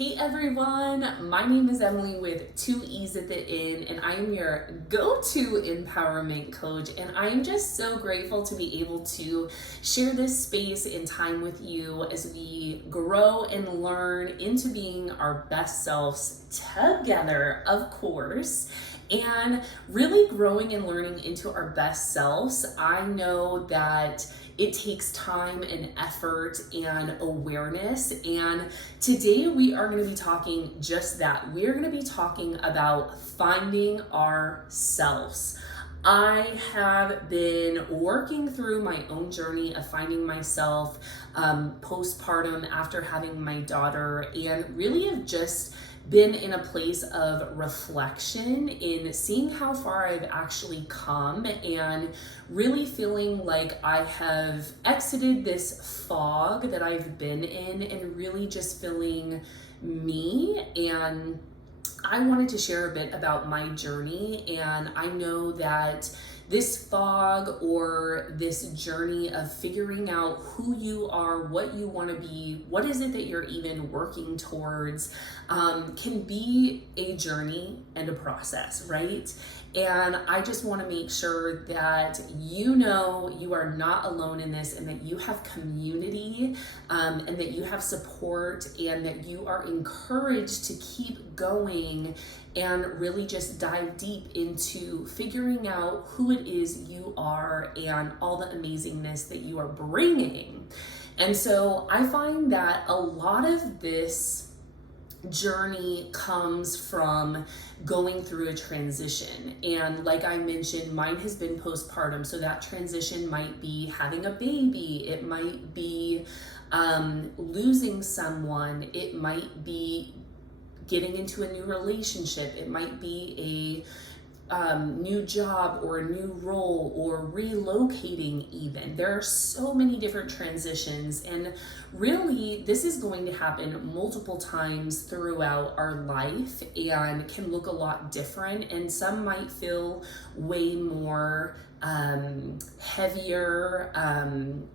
Hey everyone, my name is Emilee with 2 E's at the end, and I am your go-to empowerment coach, and I am just so grateful to be able to share this space and time with you as we grow and learn into being our best selves together, of course. And really growing and learning into our best selves, I know that it takes time and effort and awareness. And today we are going to be talking just that. We're going to be talking about finding ourselves. I have been working through my own journey of finding myself postpartum after having my daughter, and really have just been in a place of reflection in seeing how far I've actually come, and really feeling like I have exited this fog that I've been in and really just feeling me. And I wanted to share a bit about my journey, and I know that this fog or this journey of figuring out who you are, what you want to be, what is it that you're even working towards, can be a journey and a process, right? And I just want to make sure that you know you are not alone in this, and that you have community, and that you have support, and that you are encouraged to keep going and really just dive deep into figuring out who it is you are and all the amazingness that you are bringing. And so I find that a lot of this journey comes from going through a transition. And like I mentioned, mine has been postpartum. So that transition might be having a baby. It might be losing someone. It might be getting into a new relationship. It might be a new job or a new role, or relocating even. There are so many different transitions, and really this is going to happen multiple times throughout our life and can look a lot different, and some might feel way more heavier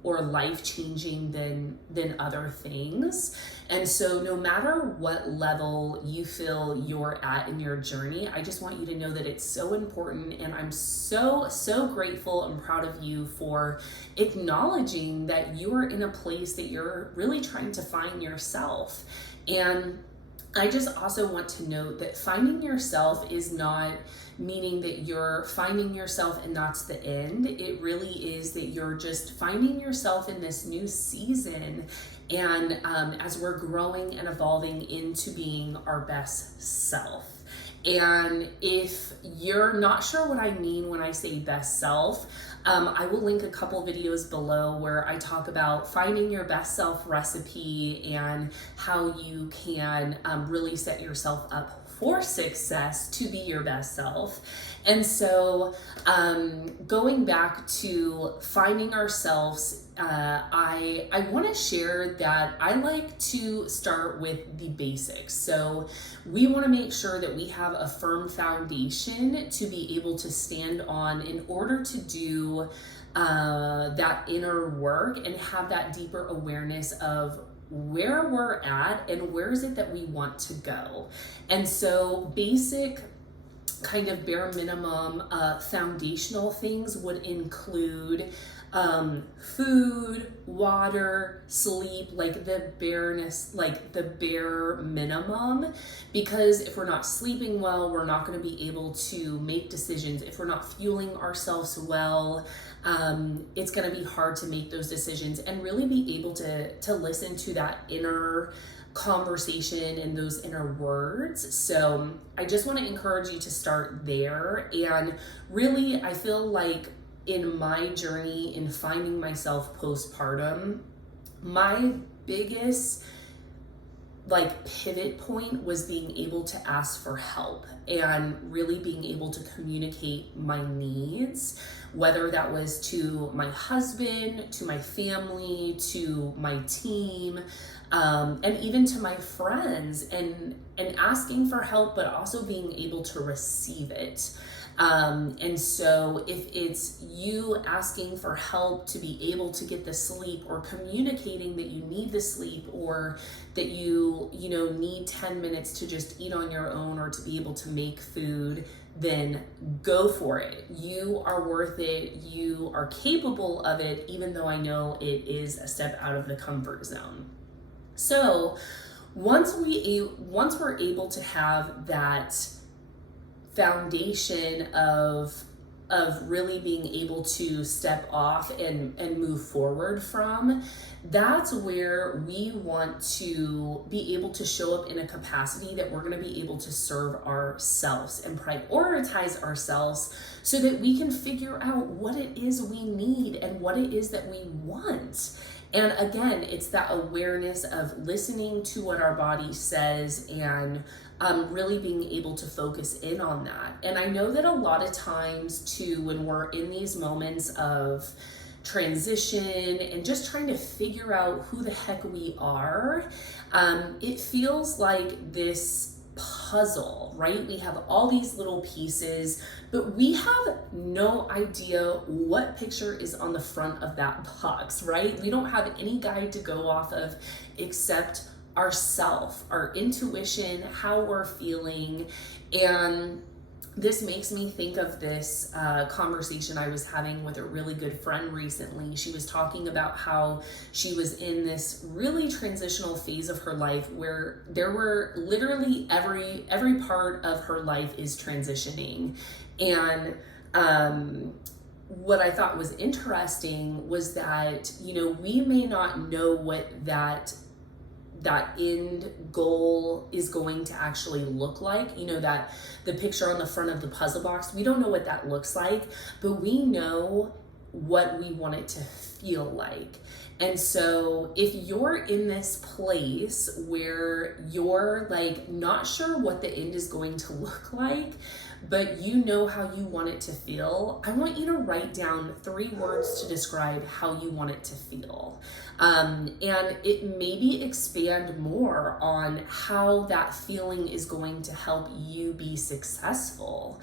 or life-changing than other things. And so no matter what level you feel you're at in your journey, I just want you to know that it's so important, and I'm so grateful and proud of you for acknowledging that you're in a place that you're really trying to find yourself. And I just also want to note that finding yourself is not meaning that you're finding yourself and that's the end. It really is that you're just finding yourself in this new season, and as we're growing and evolving into being our best self. And if you're not sure what I mean when I say best self, I will link a couple videos below where I talk about finding your best self recipe and how you can really set yourself up for success to be your best self. And so going back to finding ourselves, I want to share that I like to start with the basics. So we want to make sure that we have a firm foundation to be able to stand on in order to do that inner work and have that deeper awareness of where we're at and where is it that we want to go. And so basic kind of bare minimum foundational things would include food, water, sleep, like the bare minimum, because if we're not sleeping well, we're not going to be able to make decisions. If we're not fueling ourselves well, it's going to be hard to make those decisions and really be able to listen to that inner conversation and those inner words. So I just want to encourage you to start there. And really, I feel like in my journey in finding myself postpartum, my biggest pivot point was being able to ask for help and really being able to communicate my needs, whether that was to my husband, to my family, to my team, and even to my friends, and asking for help, but also being able to receive it. And so if it's you asking for help to be able to get the sleep, or communicating that you need the sleep, or that you need 10 minutes to just eat on your own, or to be able to make food, then go for it. You are worth it. You are capable of it, even though I know it is a step out of the comfort zone. So once we're able to have that foundation of really being able to step off and move forward from, that's where we want to be able to show up in a capacity that we're going to be able to serve ourselves and prioritize ourselves, so that we can figure out what it is we need and what it is that we want. And again, it's that awareness of listening to what our body says, and really being able to focus in on that. And I know that a lot of times too, when we're in these moments of transition and just trying to figure out who the heck we are, it feels like this puzzle, right? We have all these little pieces, but we have no idea what picture is on the front of that box, right? We don't have any guide to go off of except ourself, our intuition, how we're feeling. And this makes me think of this conversation I was having with a really good friend recently. She was talking about how she was in this really transitional phase of her life, where there were literally every part of her life is transitioning. And what I thought was interesting was that, we may not know what that end goal is going to actually look like, that the picture on the front of the puzzle box, we don't know what that looks like, but we know what we want it to feel like. And so if you're in this place where you're like not sure what the end is going to look like, but you know how you want it to feel, I want you to write down 3 words to describe how you want it to feel. And it maybe expand more on how that feeling is going to help you be successful.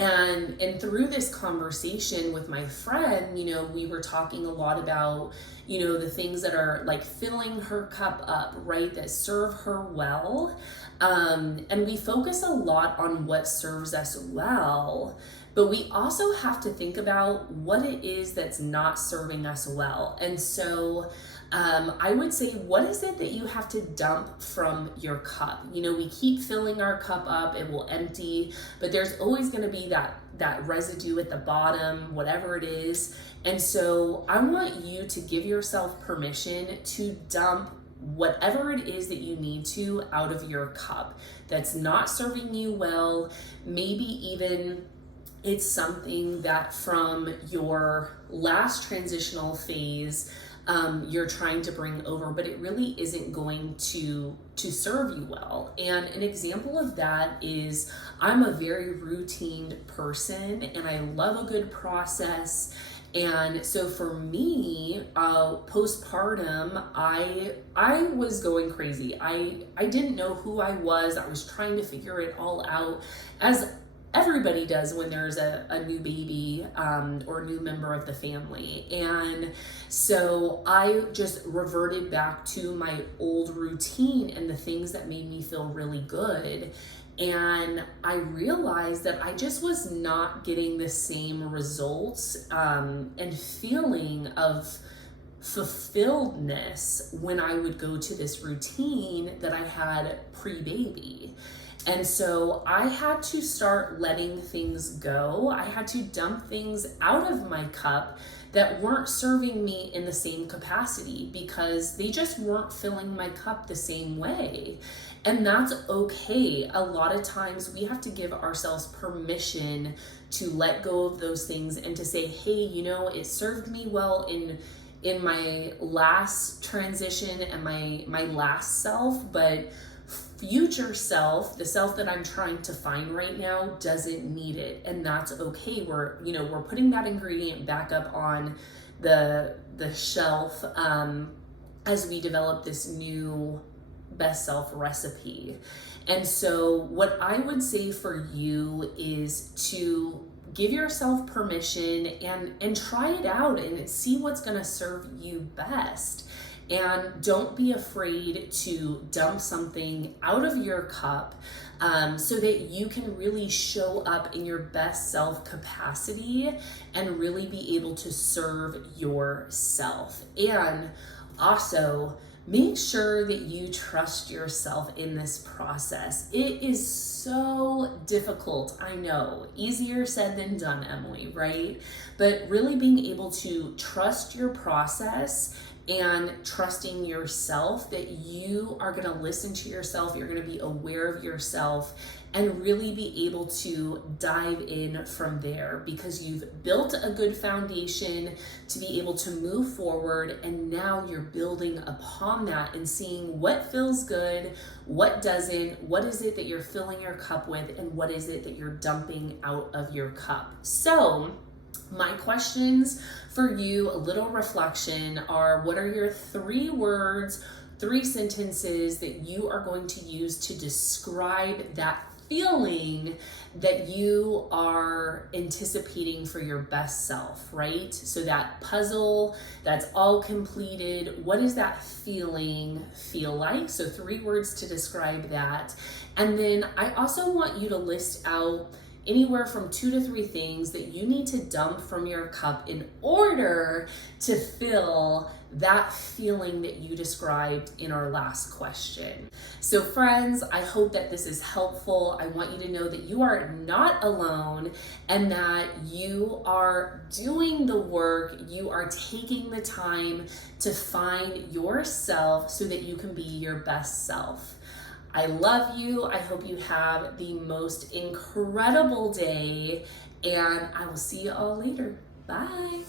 And through this conversation with my friend, we were talking a lot about, the things that are like filling her cup up, right? That serve her well. And we focus a lot on what serves us well, but we also have to think about what it is that's not serving us well. And so I would say, what is it that you have to dump from your cup? We keep filling our cup up, it will empty, but there's always going to be that residue at the bottom, whatever it is. And so I want you to give yourself permission to dump whatever it is that you need to out of your cup that's not serving you well. Maybe even it's something that from your last transitional phase, you're trying to bring over, but it really isn't going to serve you well. And an example of that is, I'm a very routine person and I love a good process. And so for me, postpartum, I was going crazy. I didn't know who I was. I was trying to figure it all out, as everybody does when there's a new baby or a new member of the family. And so I just reverted back to my old routine and the things that made me feel really good. And I realized that I just was not getting the same results and feeling of fulfilledness when I would go to this routine that I had pre-baby. And so I had to start letting things go. I had to dump things out of my cup that weren't serving me in the same capacity, because they just weren't filling my cup the same way. And that's okay. A lot of times we have to give ourselves permission to let go of those things and to say, hey, it served me well in my last transition and my last self, but future self, the self that I'm trying to find right now, doesn't need it. And that's okay. We're putting that ingredient back up on the shelf as we develop this new best self recipe. And so what I would say for you is to give yourself permission and try it out and see what's going to serve you best. And don't be afraid to dump something out of your cup so that you can really show up in your best self capacity and really be able to serve yourself. And also, make sure that you trust yourself in this process. It is so difficult, I know. Easier said than done, Emilee, right? But really being able to trust your process and trusting yourself, that you are going to listen to yourself, you're going to be aware of yourself, and really be able to dive in from there, because you've built a good foundation to be able to move forward, and now you're building upon that and seeing what feels good, what doesn't, what is it that you're filling your cup with, and what is it that you're dumping out of your cup. So my questions for you, a little reflection, are what are your 3 words, 3 sentences that you are going to use to describe that feeling that you are anticipating for your best self, right? So that puzzle that's all completed, what does that feeling feel like? So 3 words to describe that. And then I also want you to list out anywhere from 2 to 3 things that you need to dump from your cup in order to fill that feeling that you described in our last question. So friends, I hope that this is helpful. I want you to know that you are not alone and that you are doing the work. You are taking the time to find yourself so that you can be your best self. I love you. I hope you have the most incredible day, and I will see you all later. Bye.